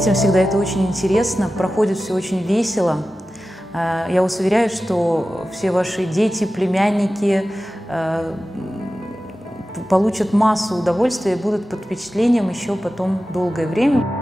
Детям всегда это очень интересно, проходит все очень весело. Я вас уверяю, что все ваши дети, племянники получат массу удовольствия и будут под впечатлением еще потом долгое время.